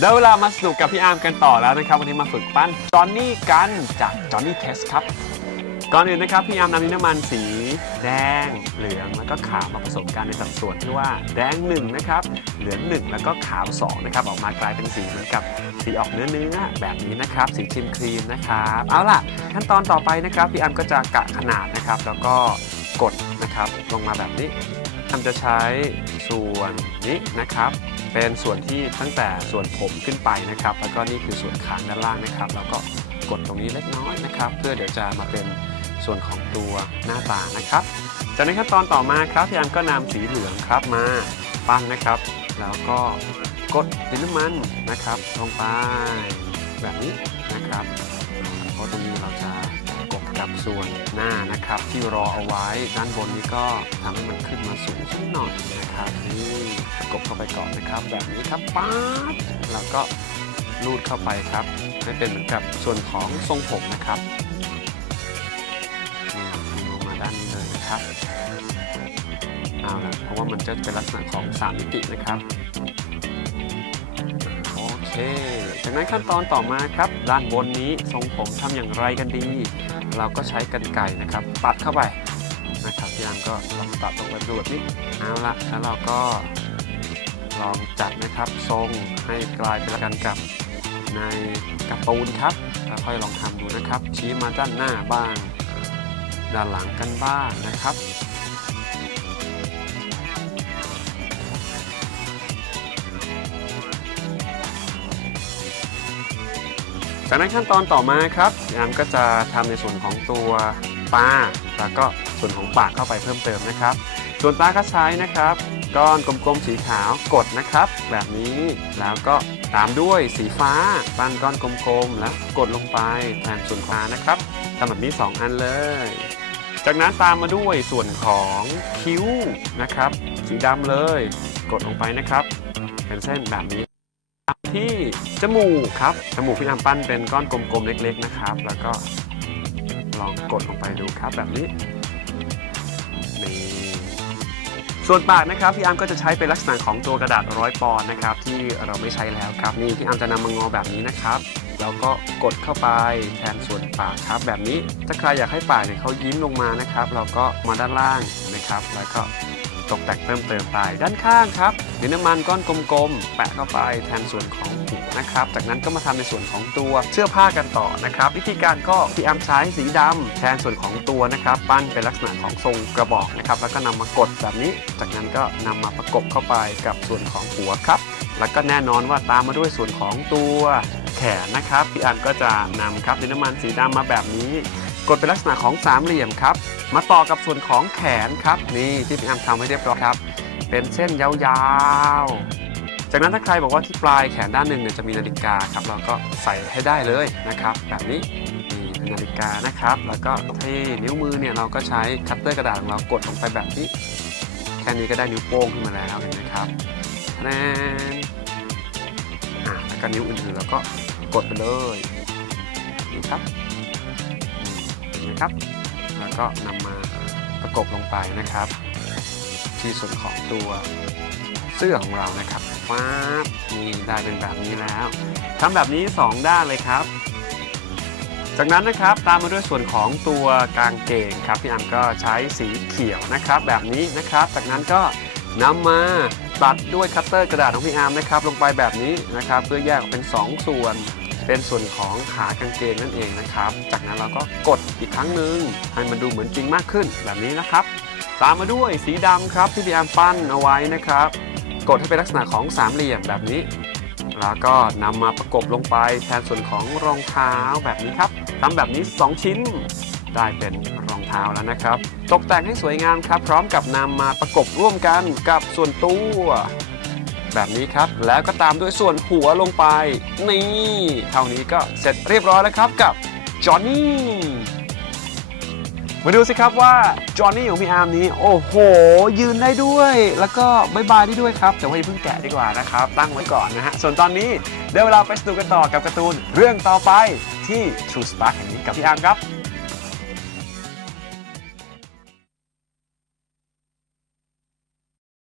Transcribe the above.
ได้เวลามาสนุกกับพี่อาร์มกันต่อแล้วนะครับ วันนี้มาฝึกปั้นจอนนี่กันจากจอนนี่เทสครับ ก่อนอื่นนะครับ พี่อาร์มนำน้ำมันสี แดง เหลืองแล้วก็ขาวมาผสมกันในสัดส่วนที่ว่าแดง1นะครับเหลือง1แล้วก็ขาว2นะครับออกมากลายเป็นสีเหมือนกับสีออกเนื้อเนื้อแบบนี้นะครับ สีครีมครีมนะครับเอาล่ะขั้นตอนต่อไปนะครับพี่อาร์มก็จะกะขนาดนะครับ แล้วก็กดนะครับลงมาแบบนี้ พี่อาจะใช้ส่วนนี้นะครับ เป็นส่วนที่ตั้งแต่ส่วนผมขึ้นไปนะครับ แล้วก็นี่คือส่วนขางด้านล่างนะครับ แล้วก็กดตรงนี้เล็กน้อยนะครับ เพื่อเดี๋ยวจะมาเป็นส่วนของตัวหน้าตานะครับ จากนั้นขั้นตอนต่อมาครับพี่อามก็นำสีเหลืองครับมาปั้นนะครับ แล้วก็กดดินน้ำมันนะครับลงไปแบบนี้ ส่วนหน้านะครับที่รอเอาไว้ด้านบนนี้ก็ทำให้มันขึ้นมาสูงสักหน่อยนะครับนี่ประกบเข้าไปก่อนนะครับ แบบนี้ครับป๊าดแล้วก็ลูดเข้าไปครับให้เป็นเหมือนกับส่วนของทรงผมนะครับนี่ลงมาด้านนี้เลยนะครับเอาละเพราะว่ามันจะเป็นลักษณะของสามมิตินะครับโอเค จากนั้นขั้นตอนต่อมาครับ ด้านบนนี้ทรงผมทำอย่างไรกันดี เราก็ใช้กรรไกรนะครับ ตัดเข้าไปนะครับพี่อันก็ลองตัดลงไปดูแบบนี้เอาละแล้วเราก็ลองจัดนะครับทรงให้กลายเป็นกันกับในกร์ตูนครับแล้วค่อยลองทำดูนะครับ ชี้มาด้านหน้าบ้าง ด้านหลังกันบ้างนะครับ จากนั้นขั้นตอนต่อมาครับยามก็จะทำในส่วนของตัวตาแล้วก็ส่วนของปากเข้าไปเพิ่มเติมนะครับ ส่วนตาก็ใช้นะครับ ก้อนกลมๆสีขาวกดนะครับ แบบนี้แล้วก็ตามด้วยสีฟ้าปั้นก้อนกลมๆแล้วกดลงไปแทนส่วนตานะครับทำแบบนี้ 2 อันเลย จากนั้นตามมาด้วยส่วนของคิ้วนะครับ สีดำเลย กดลงไปนะครับ เป็นเส้นแบบนี้ ที่จมูกครับ จมูกพี่อามปั้นเป็นก้อนกลมๆเล็ก ๆนะครับ แล้วก็ลองกดลงไปดูครับแบบนี้นี่ส่วนปากนะครับพี่อามก็จะใช้เป็นลักษณะของตัวกระดาษร้อยปอนนะครับ ที่เราไม่ใช้แล้วครับนี่พี่อามจะนำมางอแบบนี้นะครับแล้วก็กดเข้าไปแทนส่วนปากครับ แบบนี้ถ้าใครอยากให้ปากเนี่ยเขายิ้มลงมานะครับ เราก็มาด้านล่างนะครับ แล้วก็ ตกแต่งเพิ่มเติมไปด้านข้างครับดินน้ำมันก้อนกลมๆ แปะเข้าไปแทนส่วนของหูนะครับ จากนั้นก็มาทำในส่วนของตัวเสื้อผ้ากันต่อนะครับ วิธีการก็พี่แอมใช้สีดำแทนส่วนของตัวนะครับ ปั้นเป็นลักษณะของทรงกระบอกนะครับ แล้วก็นำมากดแบบนี้ จากนั้นก็นำมาประกบเข้าไปกับส่วนของหัวครับ แล้วก็แน่นอนว่าตามมาด้วยส่วนของตัวแขนนะครับพี่อันก็จะนำครับดินน้ำมันสีดำมาแบบนี้ กดเป็นลักษณะของสามเหลี่ยมครับ มาต่อกับส่วนของแขนครับ นี่ที่พี่อันทำไว้เรียบร้อยครับ เป็นเส้นยาวๆ จากนั้นถ้าใครบอกว่าที่ปลายแขนด้านหนึ่งเนี่ยจะมีนาฬิกาครับ เราก็ใส่ให้ได้เลยนะครับ แบบนี้นี่เป็นนาฬิกานะครับ แล้วก็ที่นิ้วมือเนี่ยเราก็ใช้คัตเตอร์กระดาษของเรากดลงไปแบบนี้ แค่นี้ก็ได้นิ้วโป้งขึ้นมาแล้วเห็นไหมครับแนนอ่าแล้วก็นิ้วอื่นๆเราก็กดไปเลยนี่ครับ นไหมครับ แล้วก็นำมาประกบลงไปนะครับ ที่ส่วนของตัวเสื้อของเรานะครับฟ้าบนี่ได้เป็นแบบนี้แล้วทำแบบนี้ 2 ด้านเลยครับ จากนั้นนะครับตามมาด้วยส่วนของตัวกางเกงครับพี่อัมก็ใช้สีเขียวนะครับ แบบนี้นะครับ จากนั้นก็นำมาตัดด้วยคัตเตอร์กระดาษของพี่อาร์มนะครับ ลงไปแบบนี้นะครับ เพื่อแยกออกเป็น 2 ส่วน เป็นส่วนของขากางเกงนั่นเองนะครับ จากนั้นเราก็กดอีกครั้งหนึ่งให้มันดูเหมือนจริงมากขึ้นแบบนี้นะครับ ตามมาด้วยสีดำครับที่พี่อามปั้นเอาไว้นะครับ กดให้เป็นลักษณะของสามเหลี่ยมแบบนี้ แล้วก็นำมาประกบลงไปแทนส่วนของรองเท้าแบบนี้ครับทำแบบนี้ 2 ชิ้นได้เป็นรองเท้าแล้วนะครับ ตกแต่งให้สวยงามครับ พร้อมกับนำมาประกบร่วมกันกับส่วนตัว แบบนี้ครับ แล้วก็ตามด้วยส่วนหัวลงไป นี่เท่านี้ก็เสร็จเรียบร้อยแล้วครับกับจอห์นนี่มาดูสิครับว่าจอห์นนี่ของพี่อาร์มนี้ โอ้โห ยืนได้ด้วย แล้วก็บายบายได้ด้วยครับ แต่ว่าอย่าเพิ่งแกะดีกว่านะครับ ตั้งไว้ก่อนนะฮะ ส่วนตอนนี้ได้เวลาไปสนุกกันต่อกับการ์ตูนเรื่องต่อไปที่ True Spark แห่งนี้กับพี่อาร์มครับ